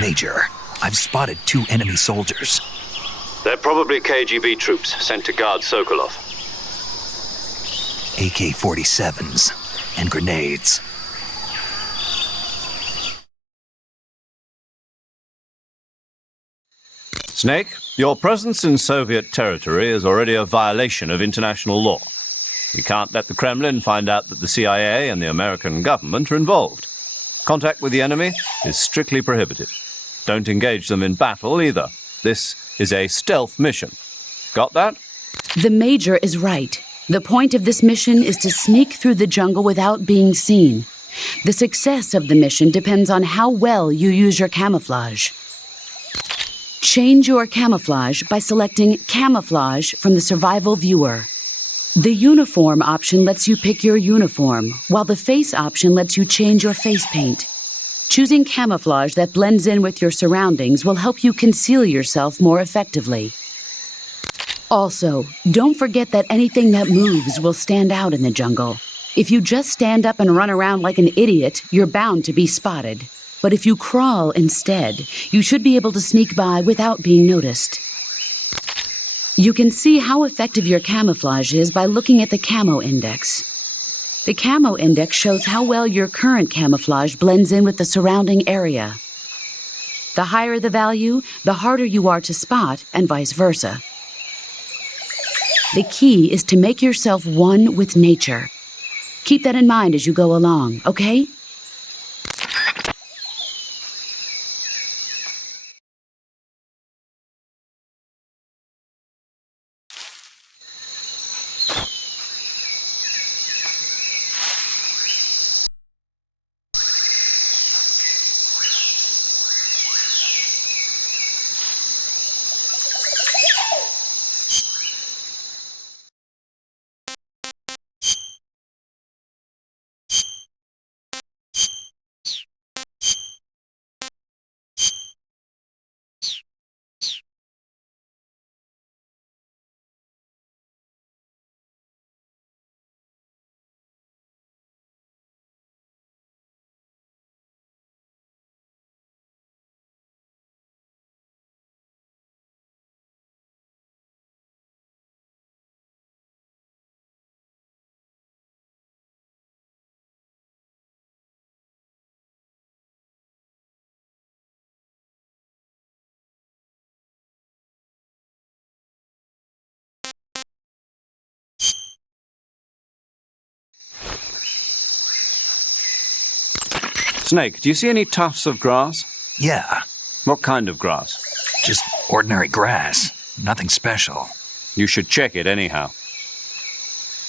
Major, I've spotted 2 enemy soldiers. They're probably KGB troops sent to guard Sokolov. AK-47s and grenades. Snake, your presence in Soviet territory is already a violation of international law. We can't let the Kremlin find out that the CIA and the American government are involved. Contact with the enemy is strictly prohibited. Don't engage them in battle either. This is a stealth mission. Got that? The Major is right. The point of this mission is to sneak through the jungle without being seen. The success of the mission depends on how well you use your camouflage. Change your camouflage by selecting Camouflage from the Survival Viewer. The Uniform option lets you pick your uniform, while the Face option lets you change your face paint. Choosing camouflage that blends in with your surroundings will help you conceal yourself more effectively. Also, don't forget that anything that moves will stand out in the jungle. If you just stand up and run around like an idiot, you're bound to be spotted. But if you crawl instead, you should be able to sneak by without being noticed. You can see how effective your camouflage is by looking at the Camo Index. The Camo Index shows how well your current camouflage blends in with the surrounding area. The higher the value, the harder you are to spot, and vice versa. The key is to make yourself one with nature. Keep that in mind as you go along, okay? Snake, do you see any tufts of grass? Yeah, What kind of grass? just ordinary grass. Nothing special. You should check it anyhow.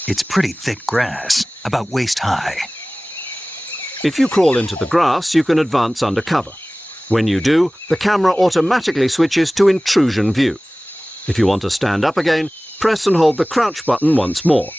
It's pretty thick grass, about waist high. If you crawl into the grass, you can advance under cover. When you do, the camera automatically switches to intrusion view. If you want to stand up again, press and hold the crouch button once more.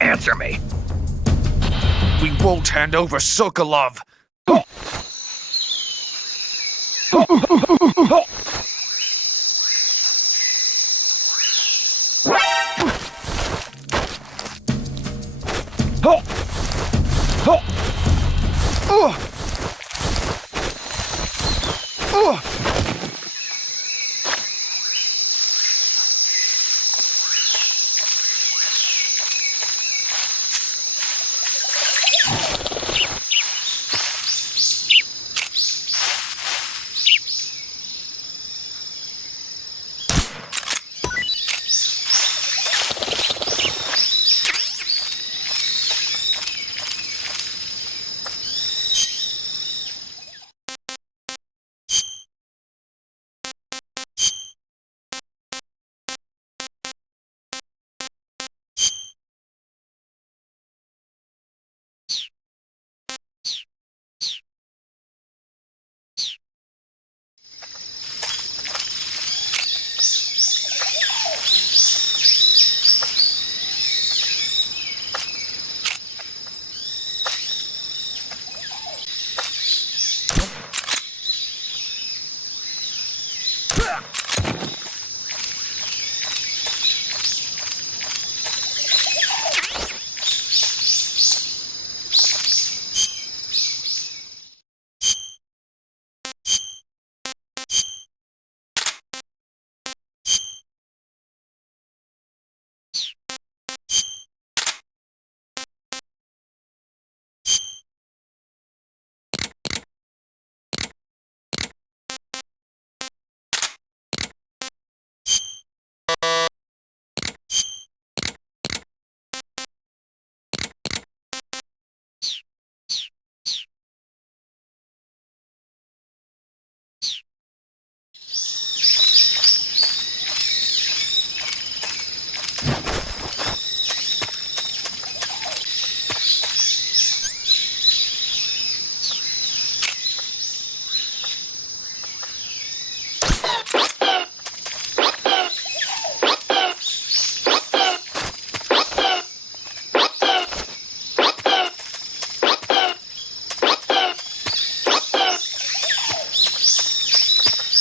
Answer me. We won't hand over Sokolov.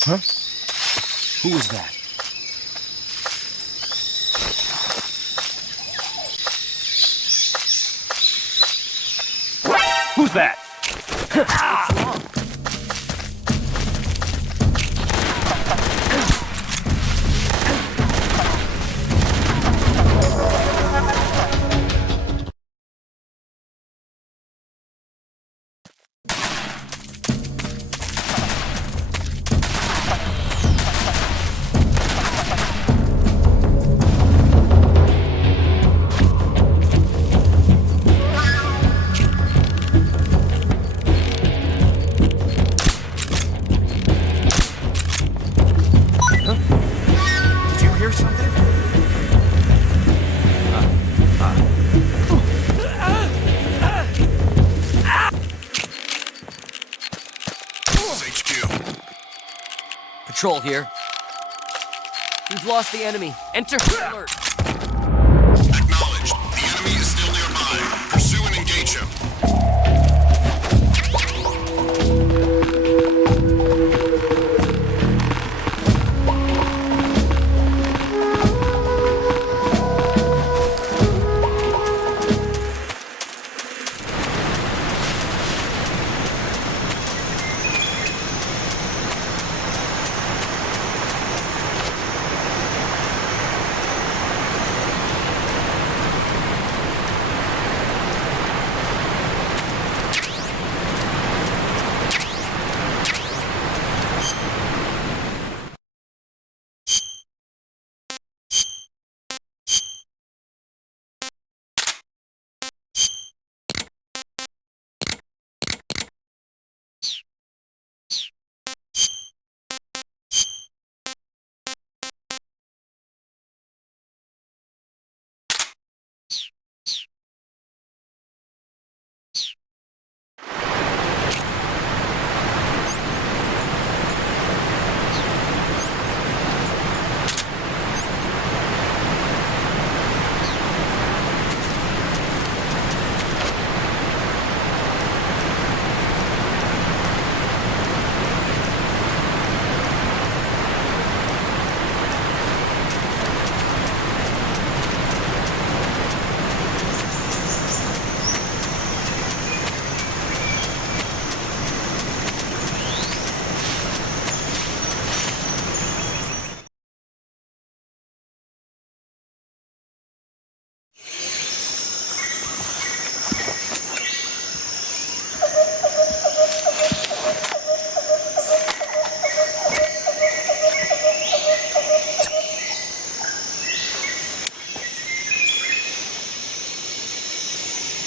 Huh? Who was that? Who's that? Did you hear something? This is HQ. Patrol here. We've lost the enemy. Enter alert. Acknowledged. The enemy is still nearby. Pursue and engage him.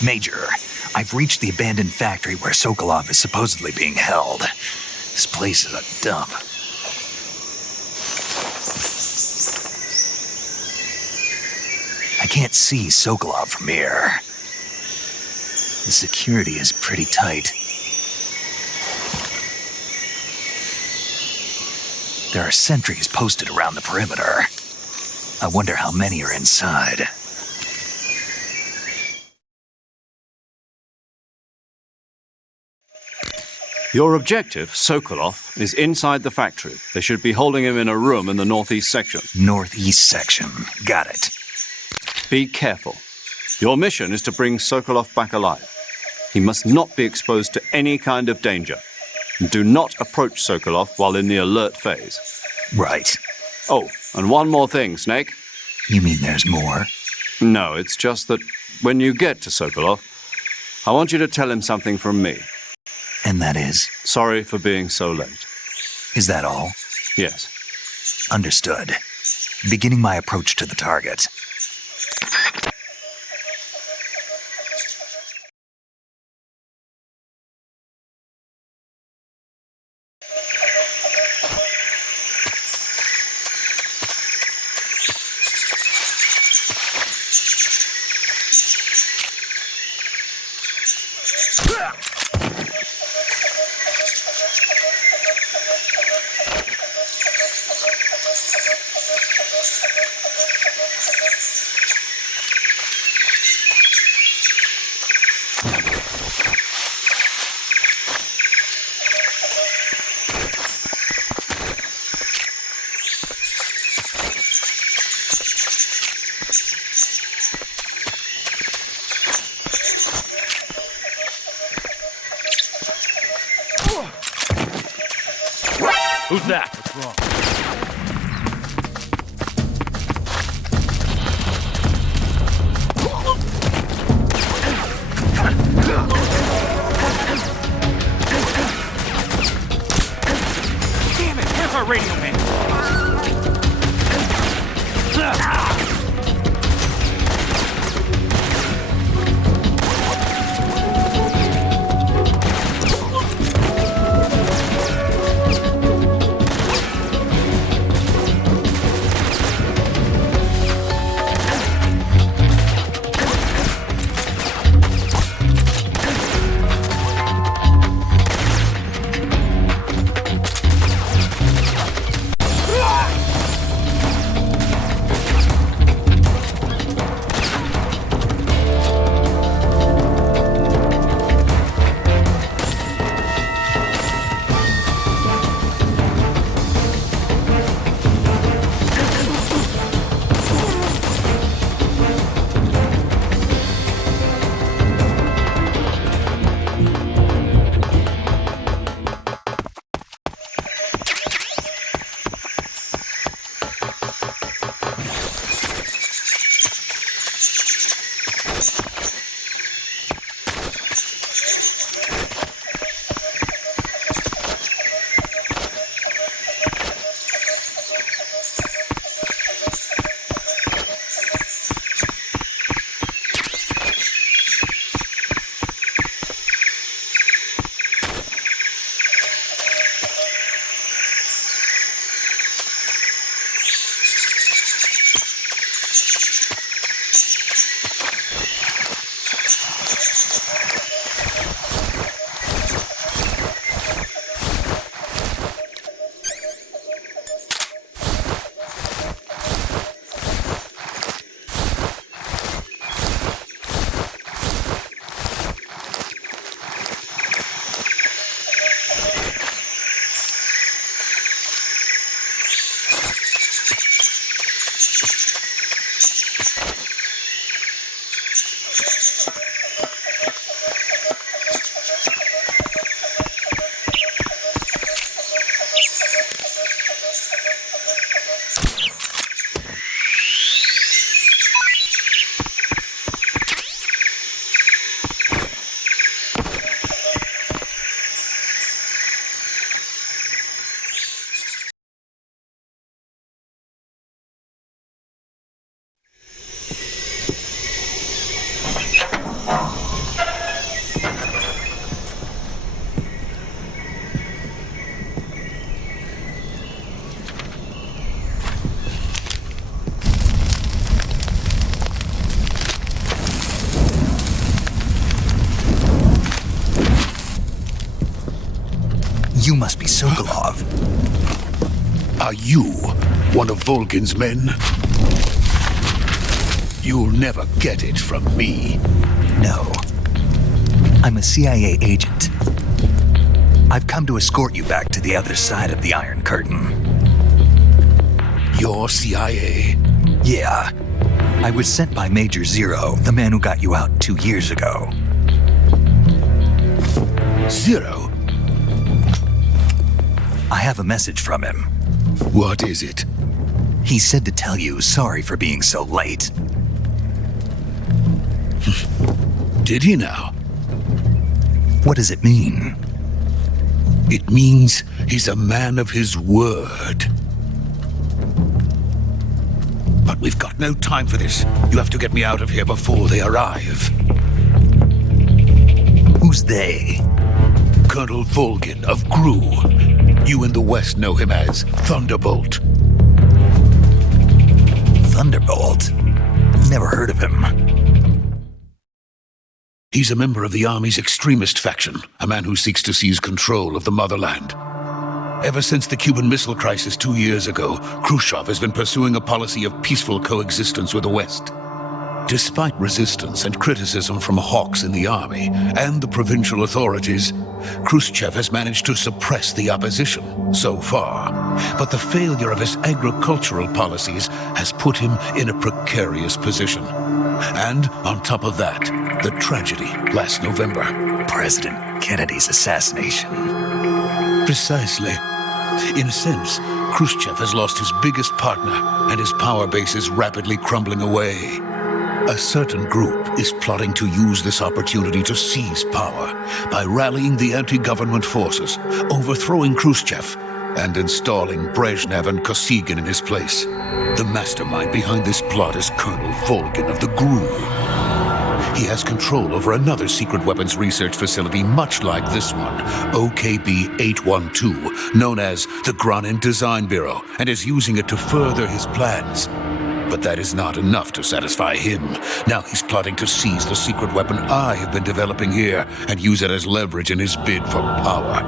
Major, I've reached the abandoned factory where Sokolov is supposedly being held. This place is a dump. I can't see Sokolov from here. The security is pretty tight. There are sentries posted around the perimeter. I wonder how many are inside. Your objective, Sokolov, is inside the factory. They should be holding him in a room in the northeast section. Northeast section. Got it. Be careful. Your mission is to bring Sokolov back alive. He must not be exposed to any kind of danger. Do not approach Sokolov while in the alert phase. Right. Oh, and one more thing, Snake. You mean there's more? No, it's just that when you get to Sokolov, I want you to tell him something from me. And that is? Sorry for being so late. Is that all? Yes. Understood. Beginning my approach to the target. Who's that? What's wrong? Damn it! Where's our radio man? Sokolov. Are you one of Vulkan's men? You'll never get it from me. No. I'm a CIA agent. I've come to escort you back to the other side of the Iron Curtain. You're CIA? Yeah. I was sent by Major Zero, the man who got you out 2 years ago. Zero? I have a message from him. What is it? He said to tell you sorry for being so late. Did he now? What does it mean? It means he's a man of his word. But we've got no time for this. You have to get me out of here before they arrive. Who's they? Colonel Vulkan of GRU. You in the West know him as Thunderbolt. Thunderbolt? Never heard of him. He's a member of the Army's extremist faction, a man who seeks to seize control of the motherland. Ever since the Cuban Missile Crisis 2 years ago, Khrushchev has been pursuing a policy of peaceful coexistence with the West. Despite resistance and criticism from hawks in the army and the provincial authorities, Khrushchev has managed to suppress the opposition so far. But the failure of his agricultural policies has put him in a precarious position. And on top of that, the tragedy last November. President Kennedy's assassination. Precisely. In a sense, Khrushchev has lost his biggest partner, and his power base is rapidly crumbling away. A certain group is plotting to use this opportunity to seize power by rallying the anti-government forces, overthrowing Khrushchev, and installing Brezhnev and Kosygin in his place. The mastermind behind this plot is Colonel Vulkan of the GRU. He has control over another secret weapons research facility much like this one, OKB-812, known as the Granin Design Bureau, and is using it to further his plans. But that is not enough to satisfy him. Now he's plotting to seize the secret weapon I have been developing here and use it as leverage in his bid for power.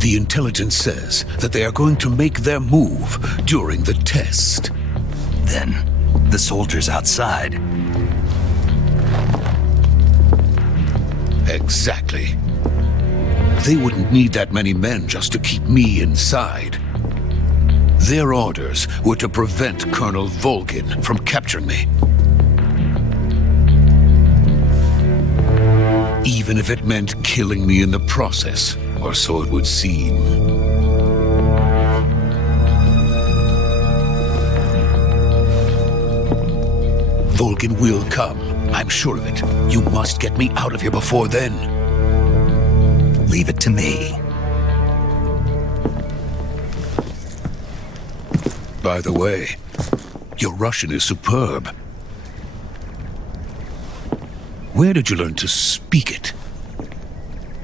The intelligence says that they are going to make their move during the test. Then, the soldiers outside. Exactly. They wouldn't need that many men just to keep me inside. Their orders were to prevent Colonel Vulkan from capturing me. Even if it meant killing me in the process, or so it would seem. Vulkan will come. I'm sure of it. You must get me out of here before then. Leave it to me. By the way, your Russian is superb. Where did you learn to speak it?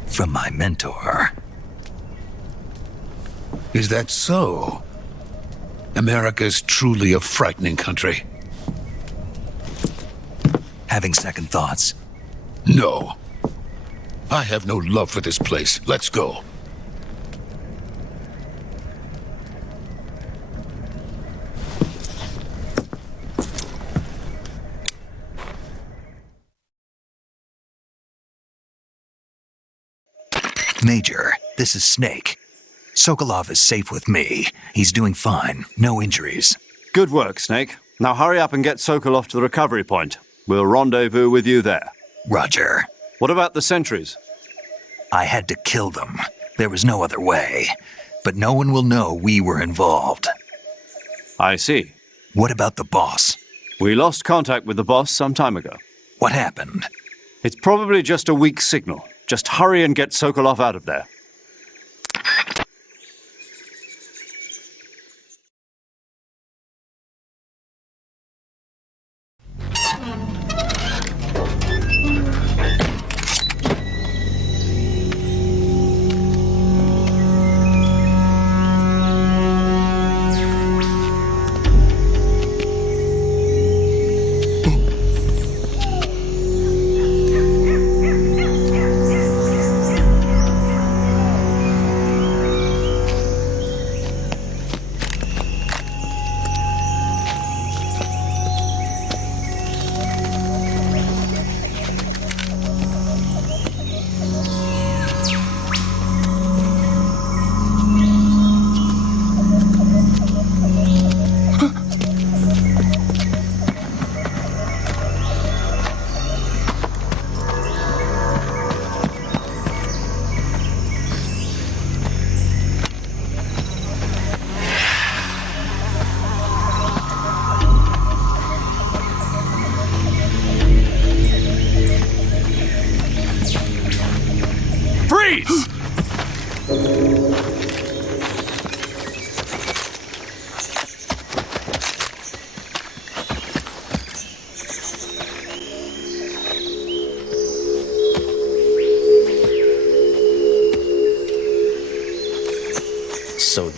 From my mentor. Is that so? America's truly a frightening country. Having second thoughts? No. I have no love for this place. Let's go. Major, this is Snake. Sokolov is safe with me. He's doing fine. No injuries. Good work, Snake. Now hurry up and get Sokolov to the recovery point. We'll rendezvous with you there. Roger. What about the sentries? I had to kill them. There was no other way. But no one will know we were involved. I see. What about the boss? We lost contact with the boss some time ago. What happened? It's probably just a weak signal. Just hurry and get Sokolov out of there.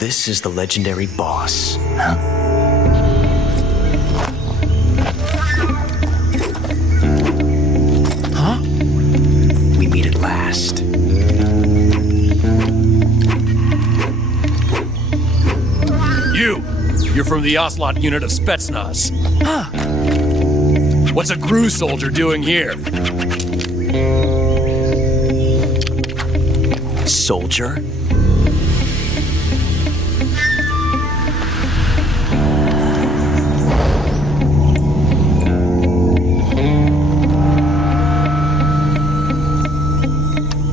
this is the legendary boss. Huh? We meet at last. You're from the Ocelot unit of Spetsnaz. Huh. What's a GRU soldier doing here? Soldier?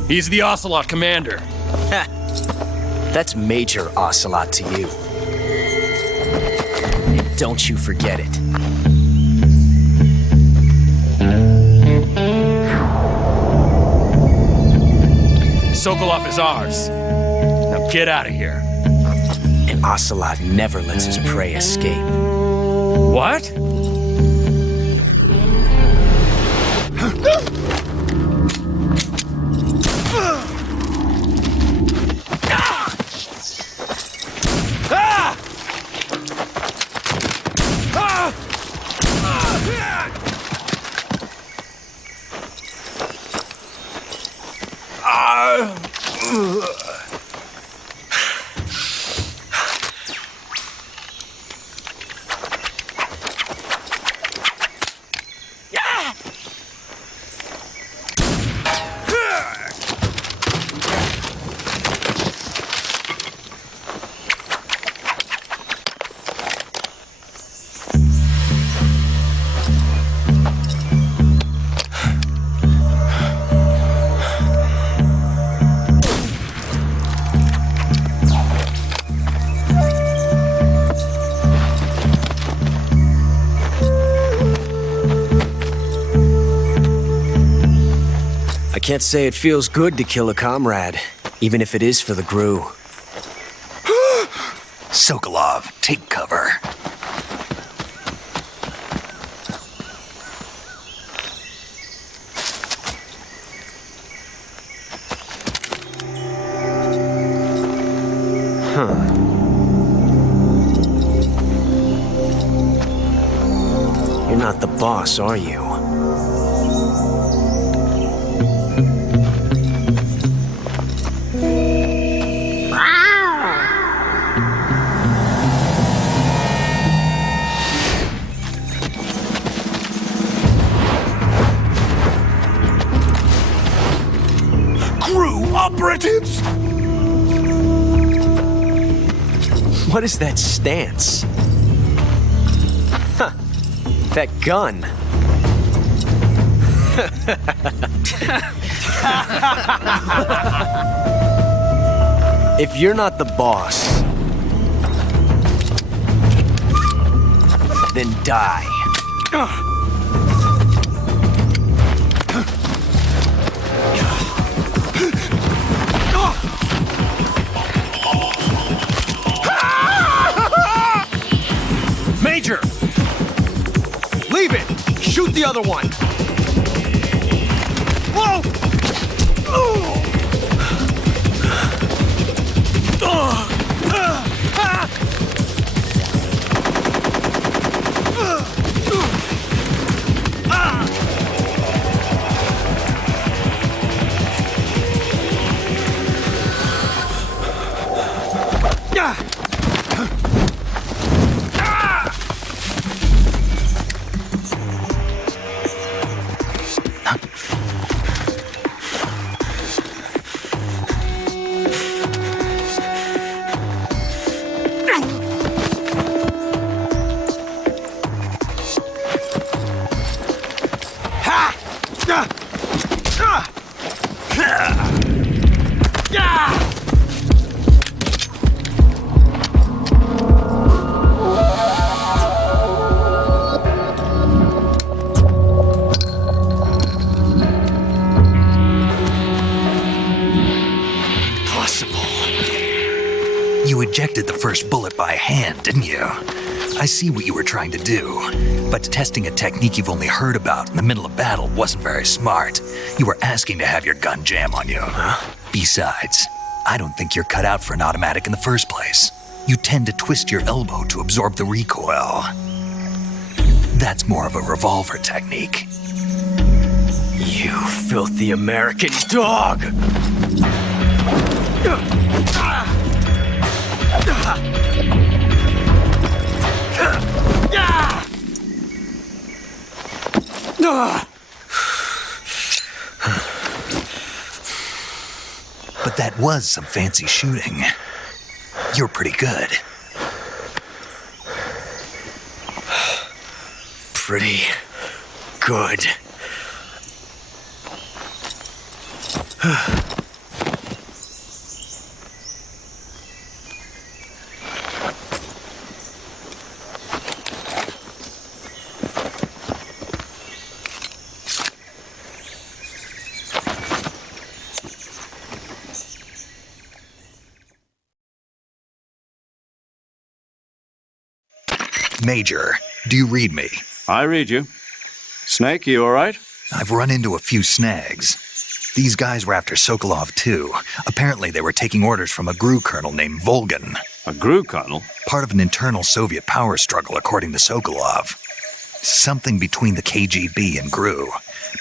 He's the Ocelot commander. Ha! That's Major Ocelot to you. And don't you forget it. Sokolov is ours. Now get out of here. And Ocelot never lets his prey escape. What? I can't say it feels good to kill a comrade, even if it is for the GRU. Sokolov, take cover. You're not the boss, are you? Operatives? What is that stance? Huh. That gun. If you're not the boss, then die. Major! Leave it! Shoot the other one! Whoa! You ejected the first bullet by hand, didn't you? I see what you were trying to do, but testing a technique you've only heard about in the middle of battle wasn't very smart. You were asking to have your gun jam on you. Besides, I don't think you're cut out for an automatic in the first place. you tend to twist your elbow to absorb the recoil. That's more of a revolver technique. You filthy American dog! But that was some fancy shooting. You're pretty good. Pretty good. Major, do you read me? I read you. Snake, you all right? I've run into a few snags. These guys were after Sokolov too. Apparently they were taking orders from a GRU colonel named Vulkan. A GRU colonel? Part of an internal Soviet power struggle, according to Sokolov. Something between the KGB and GRU.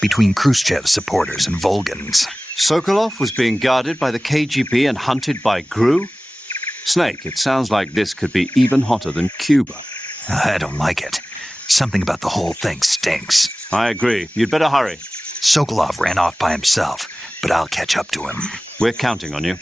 Between Khrushchev's supporters and Vulkan's. Sokolov was being guarded by the KGB and hunted by GRU? Snake, it sounds like this could be even hotter than Cuba. I don't like it. Something about the whole thing stinks. I agree. You'd better hurry. Sokolov ran off by himself, but I'll catch up to him. We're counting on you.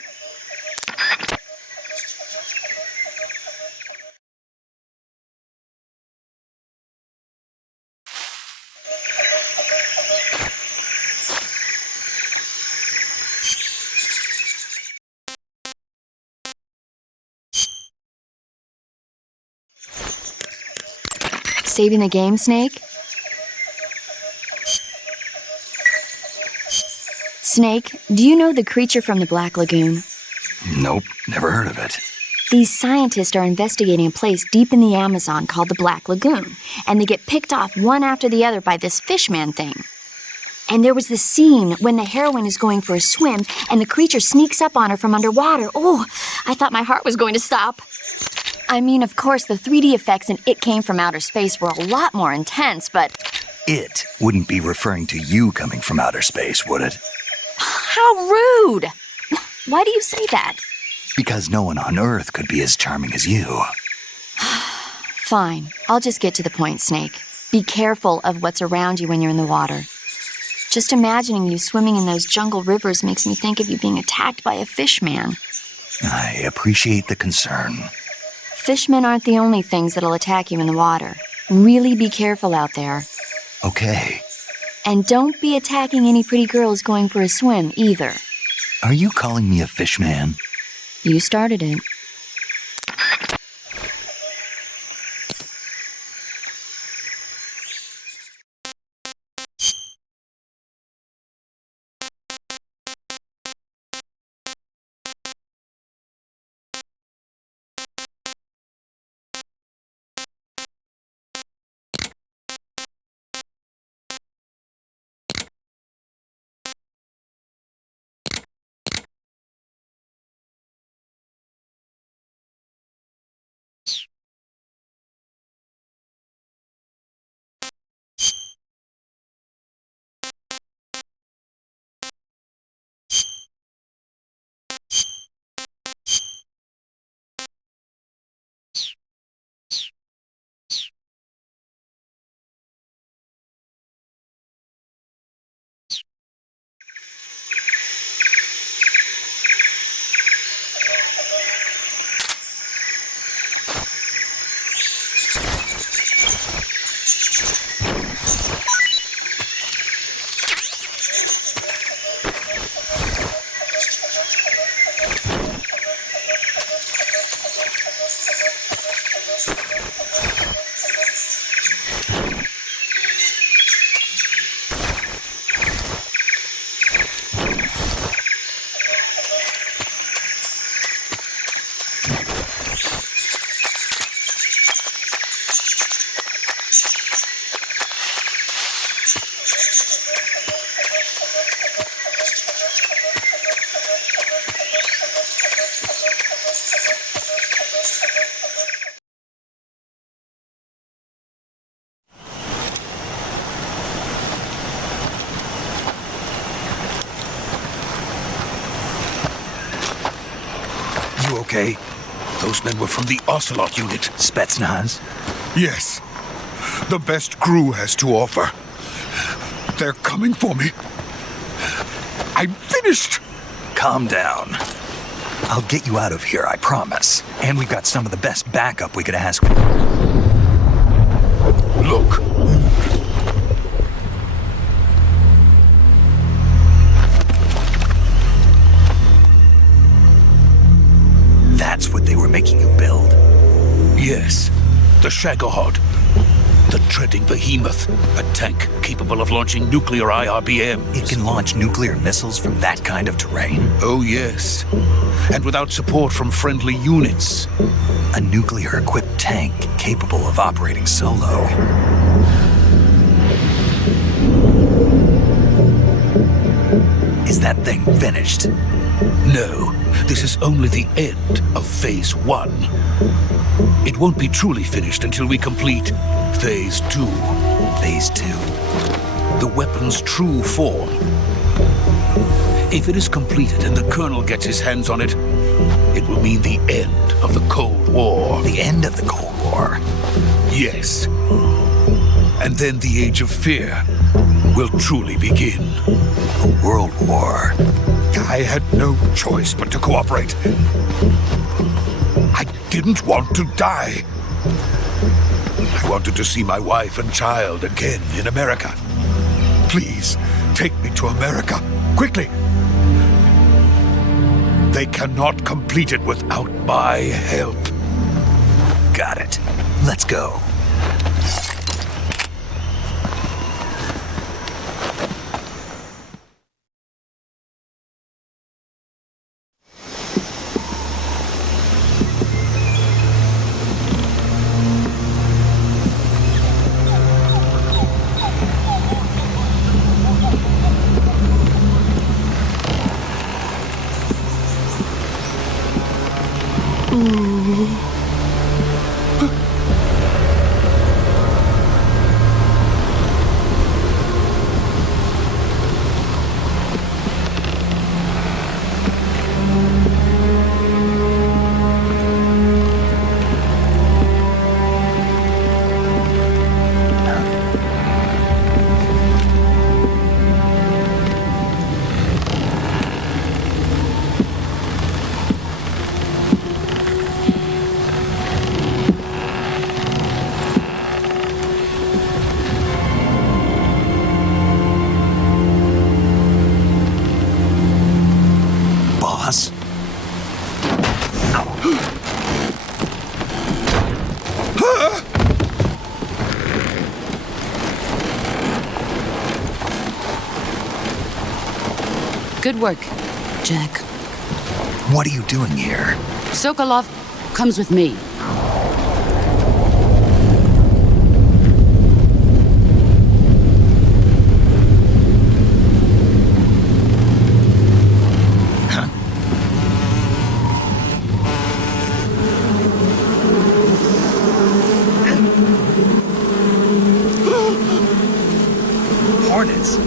Saving the game, Snake? Snake, do you know the creature from the Black Lagoon? Nope, never heard of it. These scientists are investigating a place deep in the Amazon called the Black Lagoon, and they get picked off one after the other by this fishman thing. And there was this scene when the heroine is going for a swim, and the creature sneaks up on her from underwater. Oh, I thought my heart was going to stop. I mean, of course, the 3D effects in It Came from Outer Space were a lot more intense, but... It wouldn't be referring to you coming from outer space, would it? How rude! Why do you say that? Because no one on Earth could be as charming as you. Fine. I'll just get to the point, Snake. Be careful of what's around you when you're in the water. Just imagining you swimming in those jungle rivers makes me think of you being attacked by a fishman. I appreciate the concern. Fishmen aren't the only things that'll attack you in the water. Really be careful out there. Okay. And don't be attacking any pretty girls going for a swim, either. Are you calling me a fishman? You started it. okay? Those men were from the Ocelot unit. Spetsnaz? Yes. The best crew has to offer. They're coming for me. I'm finished! Calm down. I'll get you out of here, I promise. And we've got some of the best backup we could ask for. Look. That's what they were making you build? Yes. The Shagohod. The treading behemoth. A tank capable of launching nuclear IRBMs. It can launch nuclear missiles from that kind of terrain? Oh, yes. And without support from friendly units. A nuclear-equipped tank capable of operating solo. Is that thing finished? No, this is only the end of Phase 1. It won't be truly finished until we complete Phase 2. Phase 2? The weapon's true form. If it is completed and the Colonel gets his hands on it, it will mean the end of the Cold War. The end of the Cold War? Yes. And then the Age of Fear will truly begin. A world war? I had no choice but to cooperate. I didn't want to die. I wanted to see my wife and child again in America. Please, take me to America, quickly. They cannot complete it without my help. Got it. Let's go. Good work, Jack. What are you doing here? Sokolov comes with me. Hornets?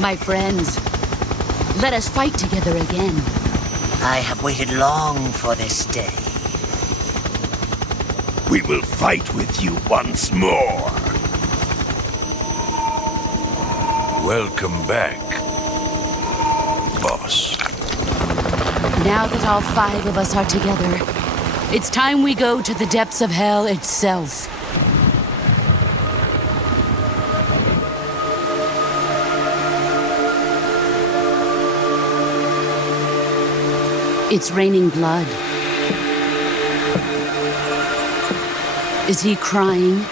My friends, let us fight together again. I have waited long for this day. We will fight with you once more. Welcome back, boss. Now that all 5 of us are together, it's time we go to the depths of hell itself. It's raining blood. Is he crying?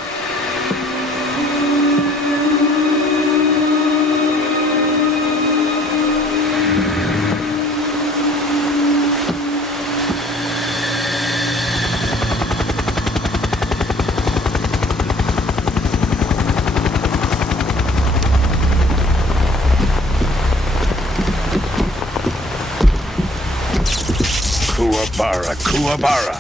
Kuwabara, Kuwabara.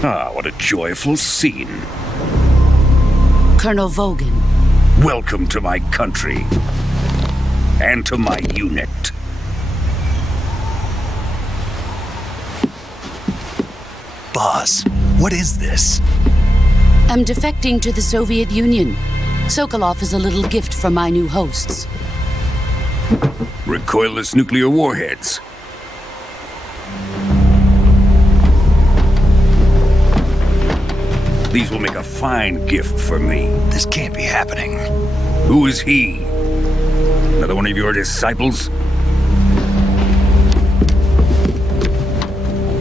Ah, what a joyful scene. Colonel Vulkan. Welcome to my country. And to my unit. Boss, what is this? I'm defecting to the Soviet Union. Sokolov is a little gift from my new hosts. Recoilless nuclear warheads. These will make a fine gift for me. This can't be happening. Who is he? Another one of your disciples?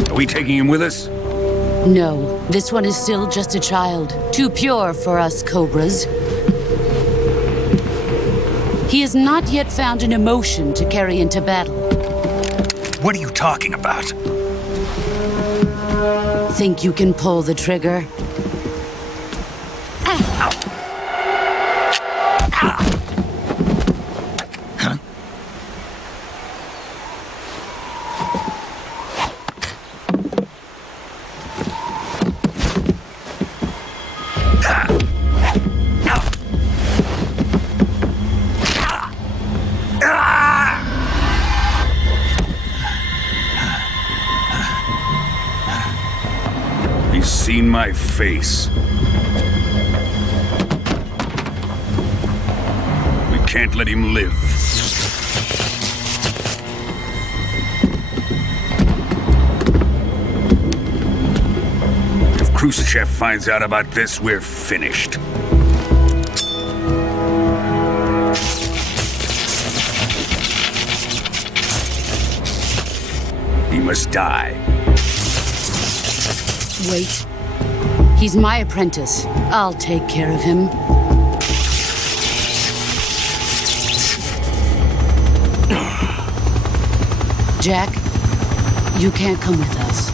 Are we taking him with us? No, this one is still just a child. Too pure for us Cobras. He has not yet found an emotion to carry into battle. What are you talking about? Think you can pull the trigger? He's seen my face. We can't let him live. If Khrushchev finds out about this, we're finished. He must die. Wait. He's my apprentice. I'll take care of him. Jack, you can't come with us.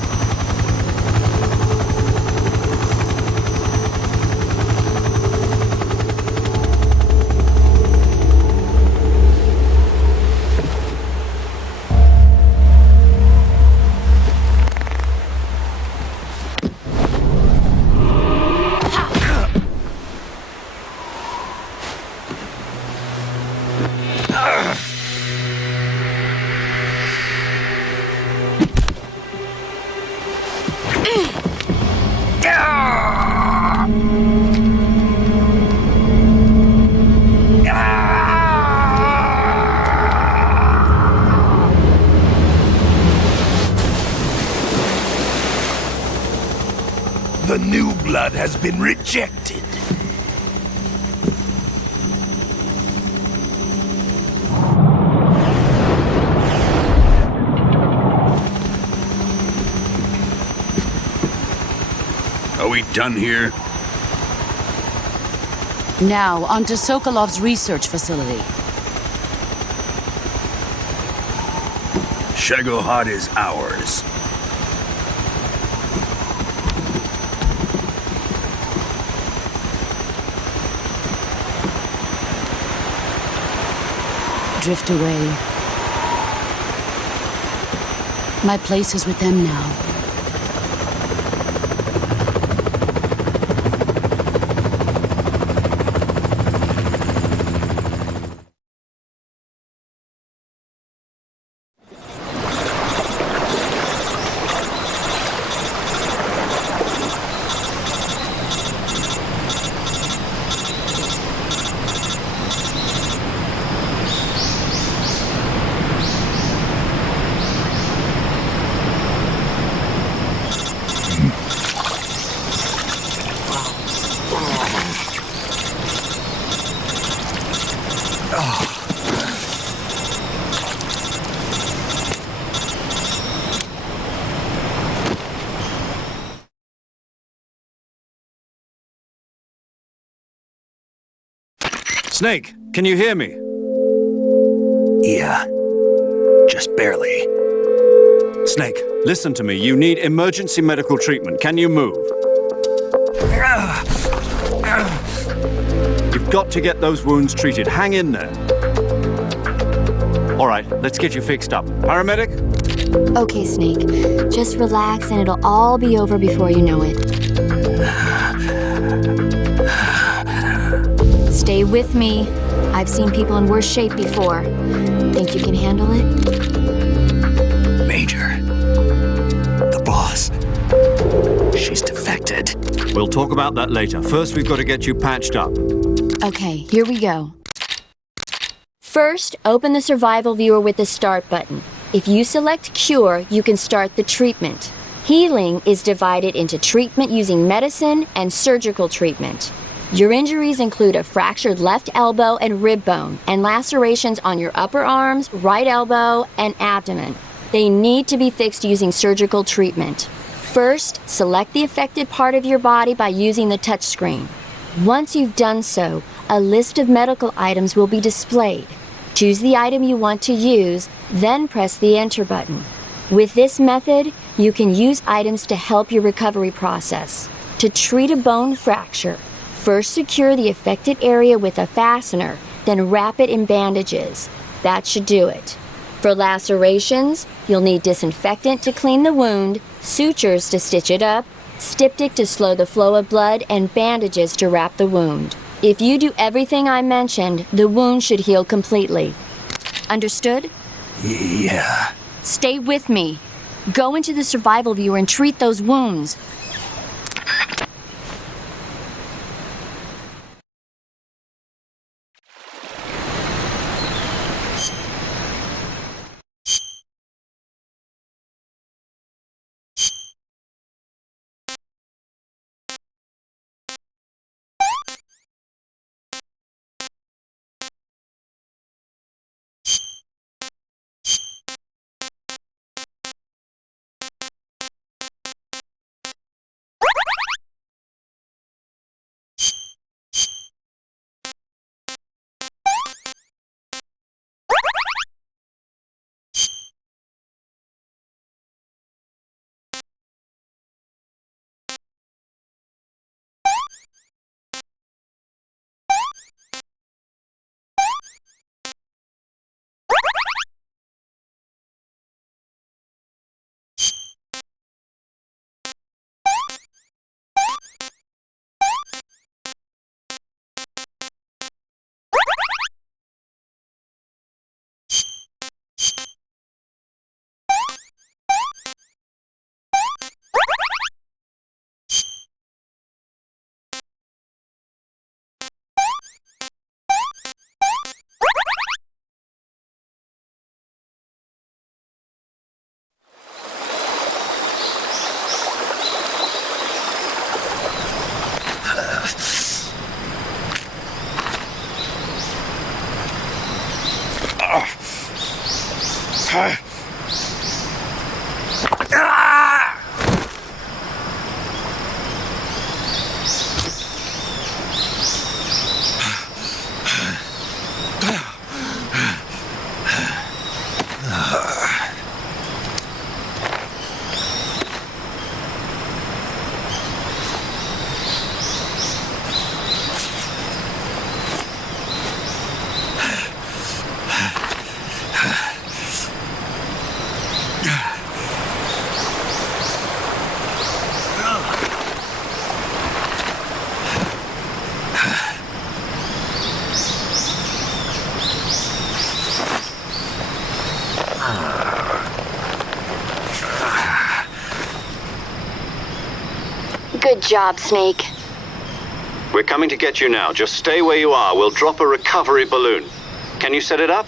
The new blood has been rejected. Are we done here? Now, onto Sokolov's research facility. Shagohod is ours. Drift away. My place is with them now. Snake, can you hear me? Yeah. Just barely. Snake, listen to me. You need emergency medical treatment. Can you move? You've got to get those wounds treated. Hang in there. All right, let's get you fixed up. Paramedic? Okay, Snake. Just relax and it'll all be over before you know it. Stay with me. I've seen people in worse shape before. Think you can handle it? Major. The boss. She's defected. We'll talk about that later. First, we've got to get you patched up. Okay, here we go. First, open the survival viewer with the start button. If you select cure, you can start the treatment. Healing is divided into treatment using medicine and surgical treatment. Your injuries include a fractured left elbow and rib bone, and lacerations on your upper arms, right elbow, and abdomen. They need to be fixed using surgical treatment. First, select the affected part of your body by using the touchscreen. Once you've done so, a list of medical items will be displayed. Choose the item you want to use, then press the Enter button. With this method, you can use items to help your recovery process. To treat a bone fracture, first secure the affected area with a fastener, then wrap it in bandages. That should do it. For lacerations, you'll need disinfectant to clean the wound, sutures to stitch it up, styptic to slow the flow of blood, and bandages to wrap the wound. If you do everything I mentioned, the wound should heal completely. Understood? Yeah. Stay with me. Go into the survival viewer and treat those wounds. Good job, Snake. We're coming to get you now. Just stay where you are. We'll drop a recovery balloon. Can you set it up?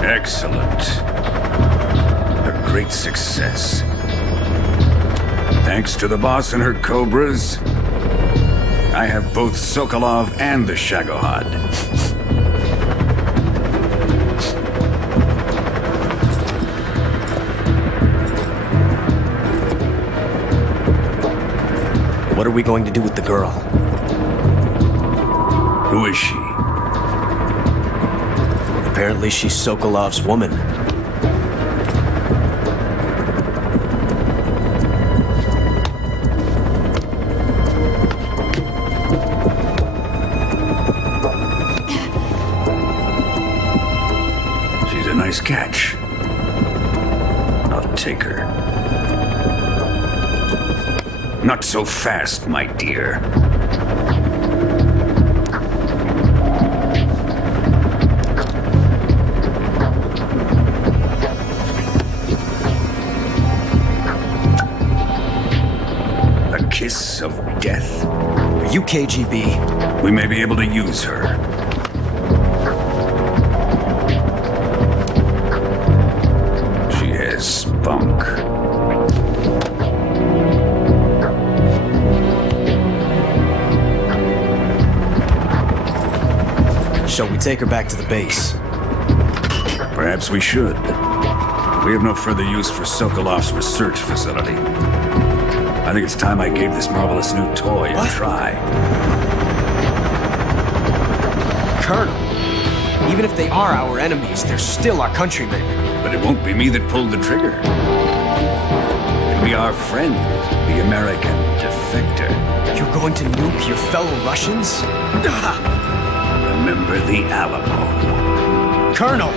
Excellent. A great success. Thanks to the boss and her cobras, I have both Sokolov and the Shagohod. What are we going to do with the girl? Who is she? Apparently she's Sokolov's woman. She's a nice catch. I'll take her. Not so fast, my dear. A kiss of death? Are you KGB? We may be able to use her. She has spunk. Shall we take her back to the base? Perhaps we should. We have no further use for Sokolov's research facility. I think it's time I gave this marvelous new toy a try. Colonel, even if they are our enemies, they're still our countrymen. But it won't be me that pulled the trigger. It'll be our friend, the American defector. You're going to nuke your fellow Russians? Remember the Alamo. Colonel!